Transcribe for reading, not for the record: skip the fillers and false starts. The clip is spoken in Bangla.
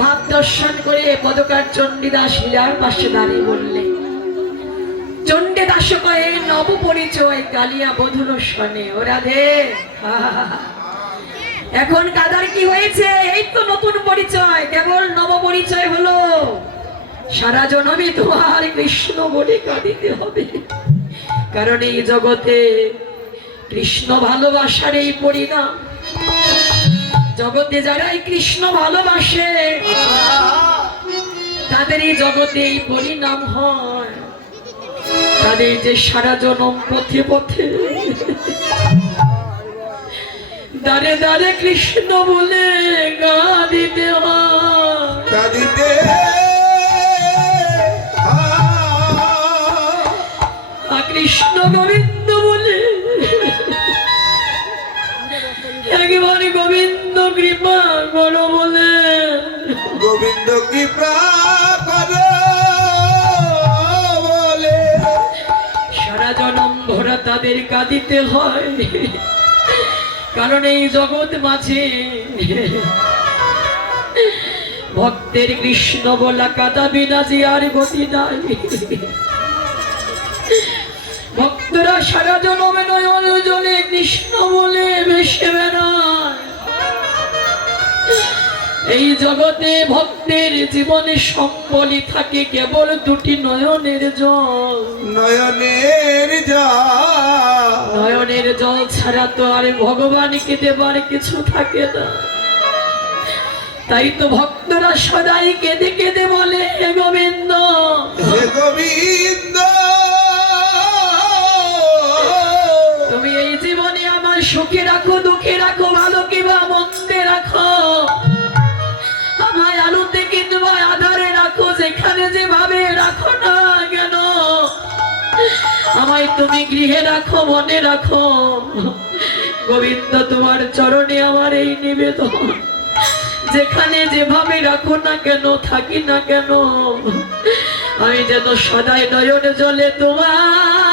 ভাব দর্শন করে পদকার চণ্ডীদাস শিলার পাশে দাঁড়িয়ে বললে, চণ্ডীদাস কয়ে নব পরিচয় কালিয়া বধুর শনে। ও রাধে, এখন কাদার কি হয়েছে? এই তো নতুন পরিচয়, কেবল নব পরিচয় হলো। সারা জনমে তোমার কৃষ্ণ বলে কাঁদিতে হবে, কারণ এই জগতে কৃষ্ণ ভালোবাসার এই পরিণাম। জগতে যারাই কৃষ্ণ ভালোবাসে তাদের এই জগতে এই পরিণাম হয়। তাদের যে সারা জনম পথে পথে দাঁড়ে দাঁড়ে কৃষ্ণ বলে কাঁদিতে হয়। কৃষ্ণ গোবিন্দ বলে একবার গোবিন্দ কৃপা করো বলে, গোবিন্দ কৃপা করো বলে সারা জনম ভরা তাদের কাঁদিতে হয়। কারণ এই জগৎ মাঝে ভক্তের কৃষ্ণ বলা কাঁদা বিনা যে আর গতি নাই। ভক্তরা সারা জনমে নয়ন জলে কৃষ্ণ বলে ভেসে বেড়ায়। এই জগতে ভক্তের জীবনে সম্বলই থাকে কেবল দুটি নয়নের জল। নয়নের জল, নয়নের জল ছাড়া তো আর ভগবানকে দেবার কিছু থাকে না। তাই তো ভক্তরা সদাই কেঁদে কেঁদে বলে, হে গোবিন্দ, হে গোবিন্দ, তুমি এই জীবনে আমার সুখে রাখো, দুঃখে রাখো, ভালো কিংবা মন্দে রাখো, আমায় আলোতে কিংবা আধারে রাখো, যেখানে যেভাবে রাখো না কেন, আমায় তুমি গৃহে রাখো, মনে রাখো। গোবিন্দ, তোমার চরণে আমার এই নিবেদন, যেখানে যেভাবে রাখো না কেন, থাকি না কেন, আমি যেন সদাই নয়ন জলে তোমার